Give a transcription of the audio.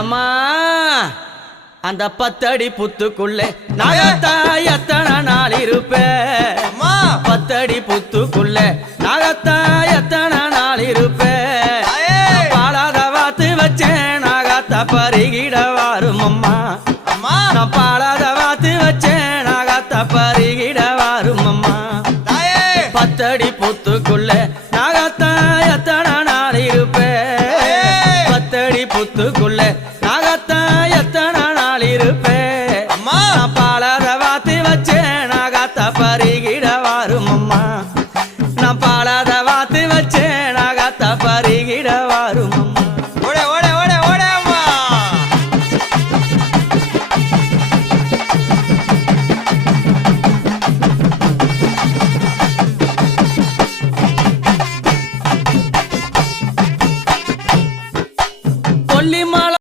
எம்மா அந்த 10 அடி புத்துக்குள்ளே நாகத்தா எத்தனை நாள் இருப்பேன் 10 அடி புத்துக்குள்ளே நாகத்தா எத்தனை நாள் இருப்பேன் பாலாத வாத்து வச்சேன் நாகத்தா பருகிட வாரும் அம்மா நான் பாலாத வாத்து வச்சேன் நாகத்தா பருகிட வாரும் அம்மா 10 அடி புத்துக்குள்ளே நாகத்தா எத்தனை நாள் இருப்பேன் 10 அடி புத்துக்குள்ளே நாகத்தா